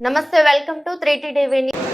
నమస్తే welcome to three T TV news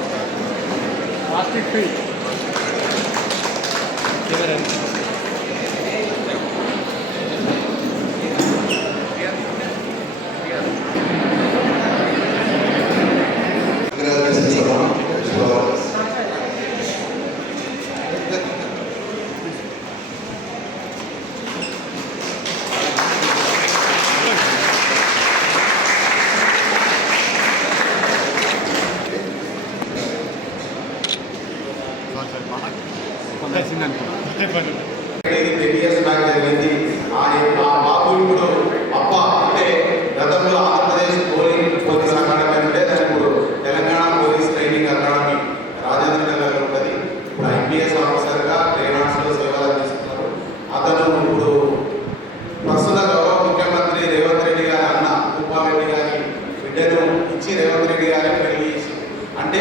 ఇచ్చి రేవంత్ రెడ్డి గారికి పెళ్ళి చేసి అంటే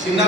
చిన్న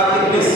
já que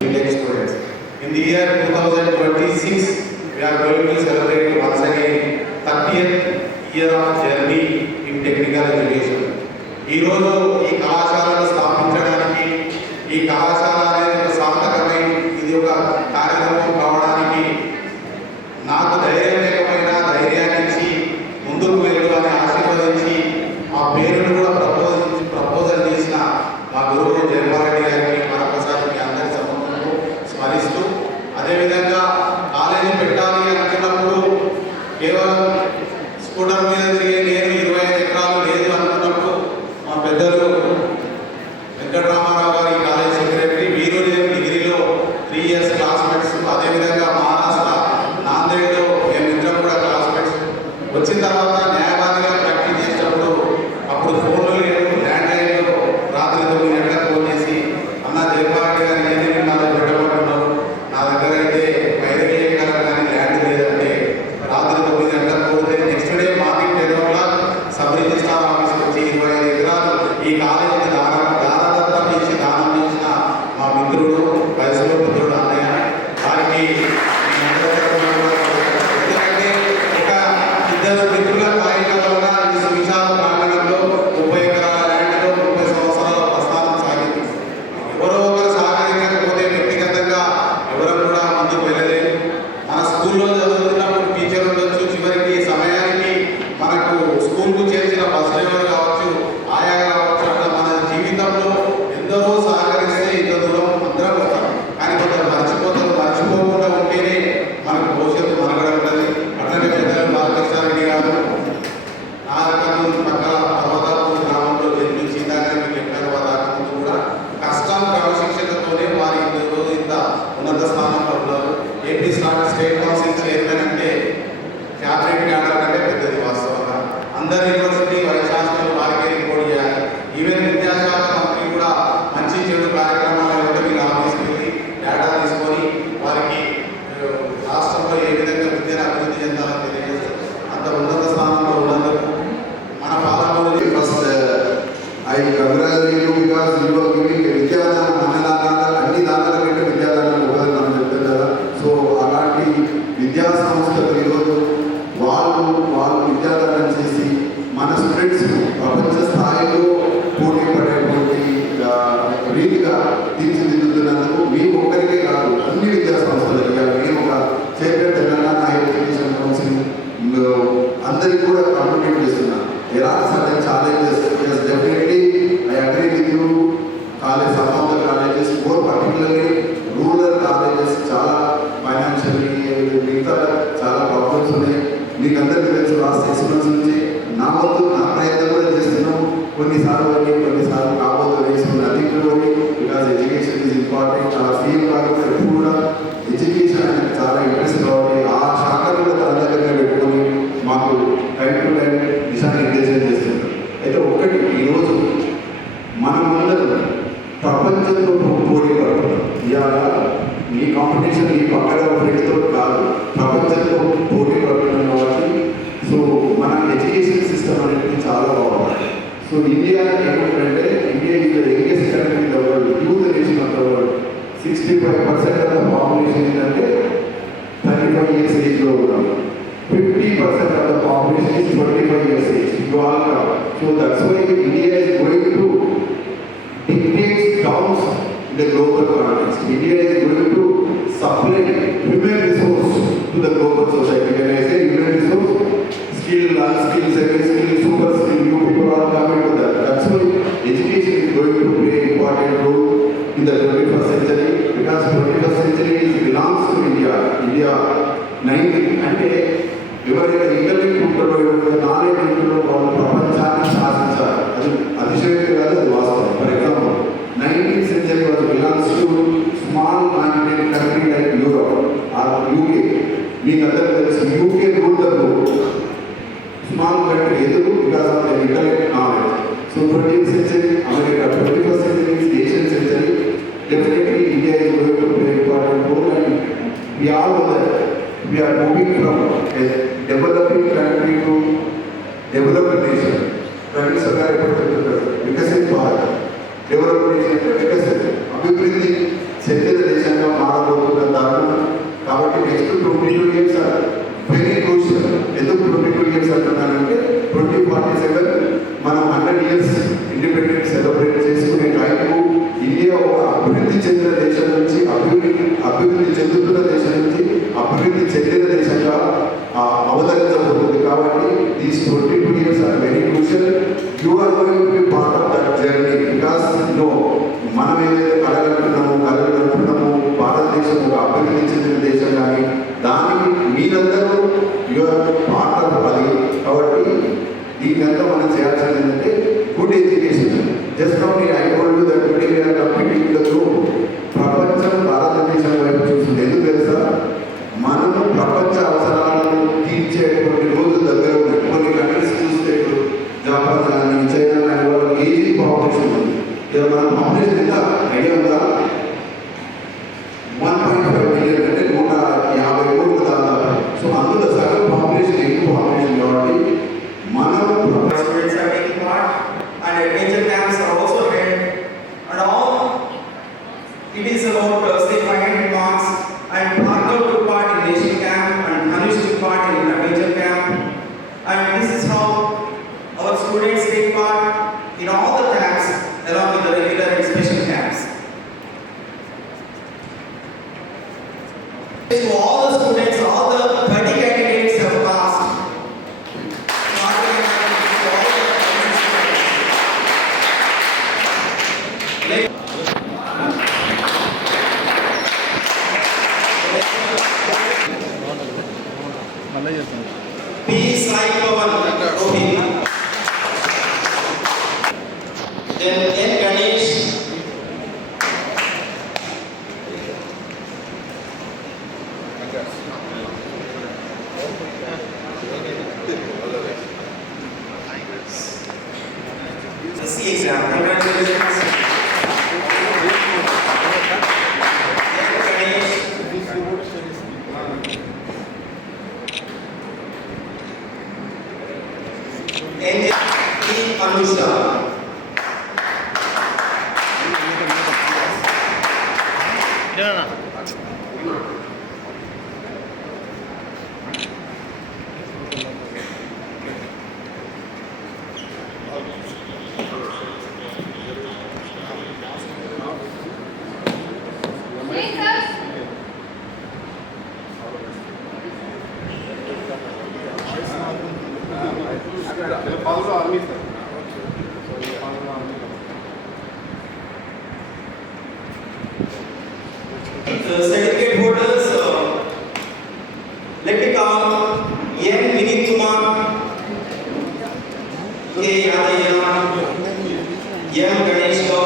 Indian students. In the year 2026, we are going to celebrate once again 30th year of journey in technical education. ఈ competition ఈ పక్కన ఫ్రెండ్తో కాదు ప్రపంచంతో పోటీ పడుతున్నాం కాబట్టి. సో మన ఎడ్యుకేషన్ సిస్టమ్ అనేది చాలా బాగుంటుంది సో ఇండియా ఏమంటే India is the youngest country youth nation of world sixty five percent of population ఏంటంటే supply human resource to the global society. When I say human resource, skill, unskilled, semi-skilled, మీకందరూ తెలుసు UK రూలర్లు small country ఎదురు because of intellect knowledge so produce చేసే America ఇదంతా మనం చేయాల్సింది ఏంటంటే good education just only I Chiesa, un grande ये याद है यह गणेश को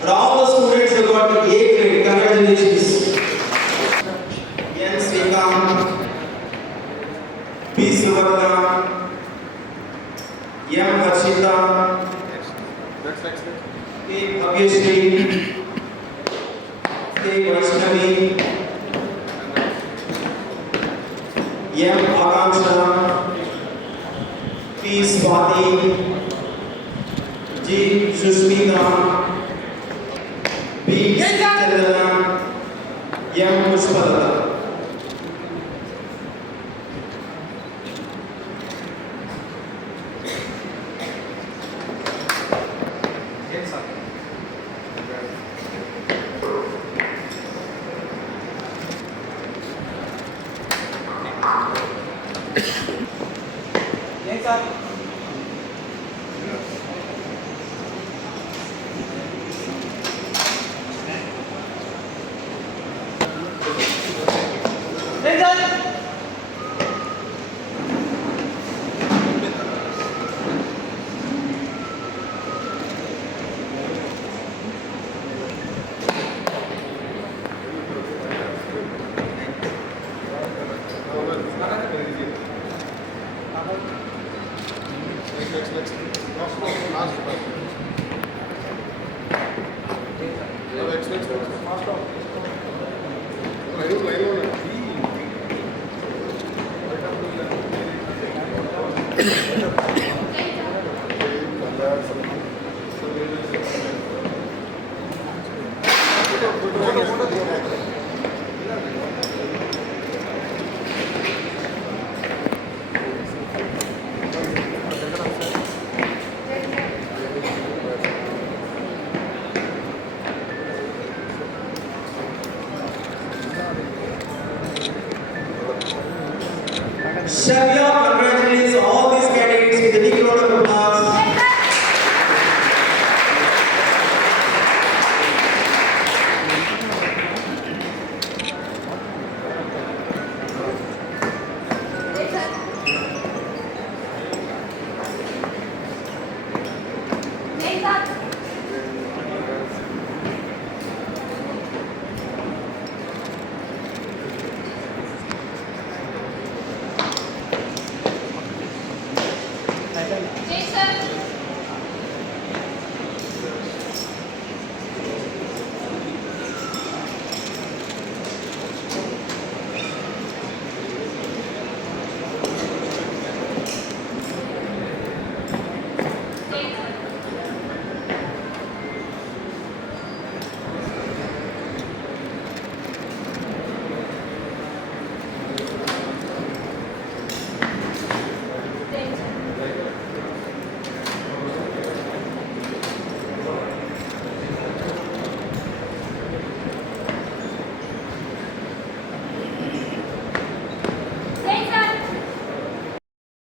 And all the students have got A grade. Congratulations. N. Srikant, B. Suvarna, M. Harshita, A. Bhagyashree. Vaishnavi यम आकांक्षा की Swati ji Susmita か。あ next next last last next next fast live live Shavya